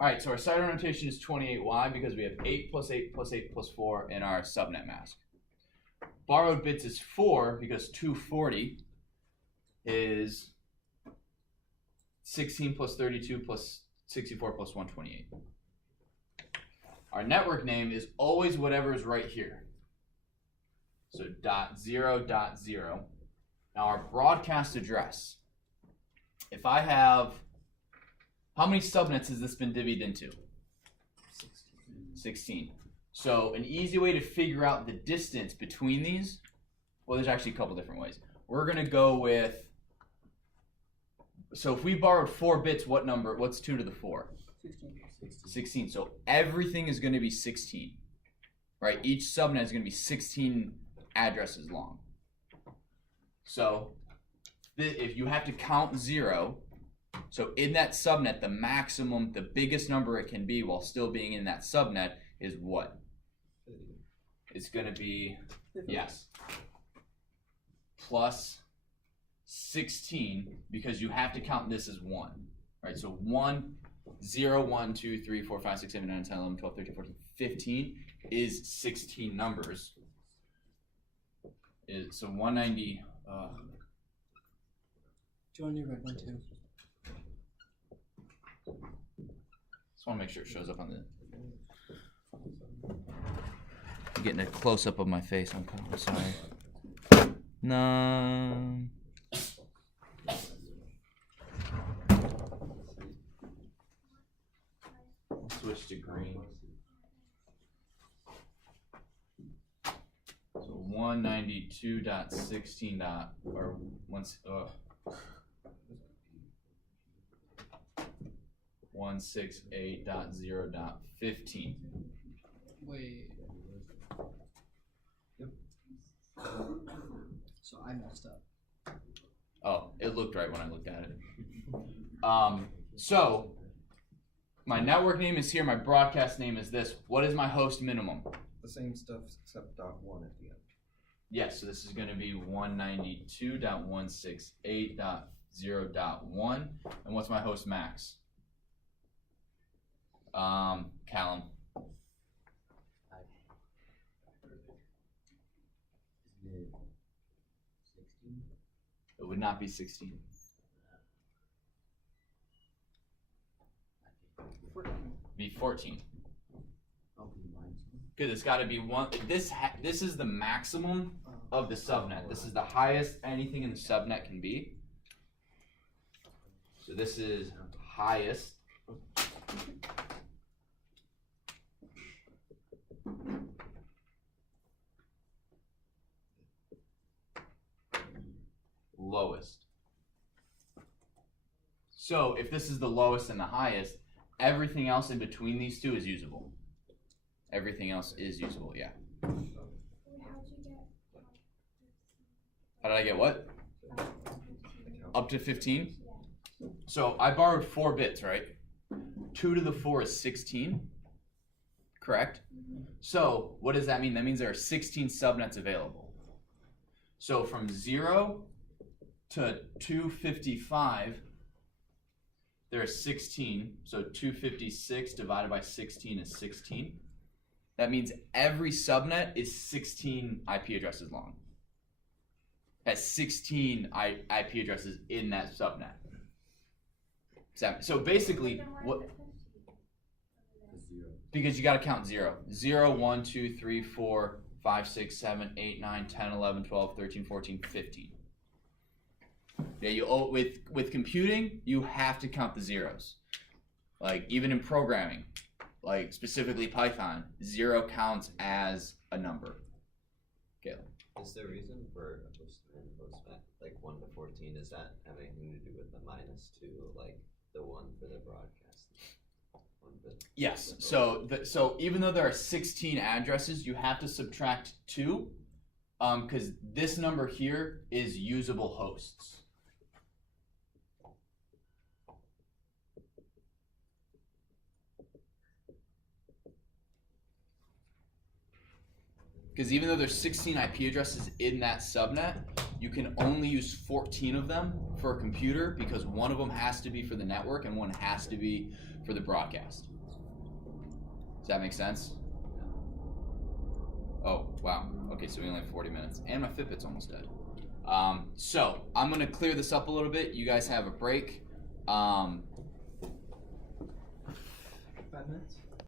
All right, so our CIDR notation is 28. Why? Because we have 8 plus 8 plus 8 plus 4 in our subnet mask. Borrowed bits is 4 because 240 is 16 plus 32 plus 64 plus 128. Our network name is always whatever is right here. So .0.0. Now our broadcast address. If I have, how many subnets has this been divvied into? 16. So an easy way to figure out the distance between these, well, there's actually a couple different ways. We're gonna go with, so if we borrowed 4 bits, what number, what's 2 to the 4? 16. So everything is gonna be 16, right? Each subnet is gonna be 16 addresses long. So if you have to count 0, so in that subnet, the maximum, the biggest number it can be while still being in that subnet is what? It's going to be, yes, plus 16, because you have to count this as 1, right? So 1, 0, 1, 2, 3, 4, 5, 6, 7, 8, 9, 10, 11, 12, 13, 14, 15 is 16 numbers. So 190. Do you want to write one too? Just want to make sure it shows up on the. I'm getting a close up of my face. I'm sorry. No. Switch to green. So 192.16. Or once. 168.0.15. Wait. Yep. So I messed up. Oh, it looked right when I looked at it. So my network name is here. My broadcast name is this. What is my host minimum? The same stuff except .1 at the end. Yes, so this is going to be 192.168.0.1. And what's my host max? Callum. It would not be 16. 14. Be 14. Because it's got to be one. This is the maximum of the subnet. This is the highest anything in the subnet can be. So this is highest. Lowest. So if this is the lowest and the highest, everything else in between these two is usable. Everything else is usable, yeah. How did I get what? Up to 15? So I borrowed 4 bits, right? 2 to the 4 is 16, correct? So what does that mean? That means there are 16 subnets available. So from 0 to 255, there are 16. So 256 divided by 16 is 16. That means every subnet is 16 IP addresses long. Has 16 IP addresses in that subnet. So basically, what? Because you got to count 0. 0, 1, 2, 3, 4, 5, 6, 7, 8, 9, 10, 11, 12, 13, 14, 15. Yeah, with computing, you have to count the zeros. Like even in programming, like specifically Python, 0 counts as a number. Okay. Is there a reason for postman, like 1 to 14? Is that have anything to do with the -2, like the 1 for the broadcast? Yes. So even though there are 16 addresses, you have to subtract 2, because this number here is usable hosts. Because even though there's 16 IP addresses in that subnet, you can only use 14 of them for a computer because one of them has to be for the network and one has to be for the broadcast. Does that make sense? Oh, wow. Okay, so we only have 40 minutes. And my Fitbit's almost dead. So, I'm going to clear this up a little bit. You guys have a break. 5 minutes?